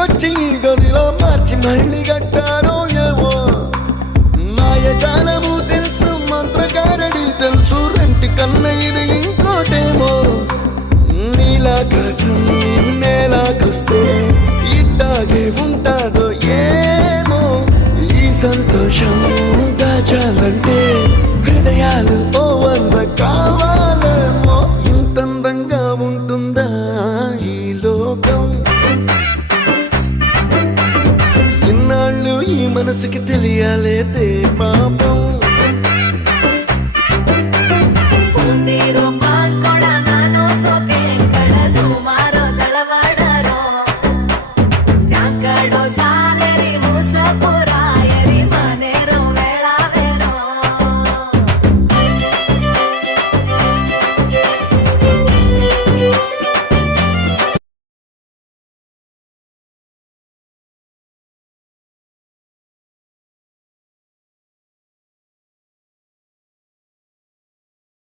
ఇంటికొచ్చి గదిలో మార్చి మళ్ళీ కట్టారో ఏమో మాయజాలము తెలుసు మంత్రకారడి తెలుసు రెంటి కన్న ఇది ఇంకోటేమో నీలాకాశం నేలాకొస్తే ఇట్టాగే ఉంటాదో ఏమో ఈ సంతోషం దాచాలంటే హృదయాలు ఓ వంద కావాలేమో ఇంతందంగా ఉంటుందా ఈ లోకం ఇన్నాళ్ళు ఈ మనసుకి తెలియాలే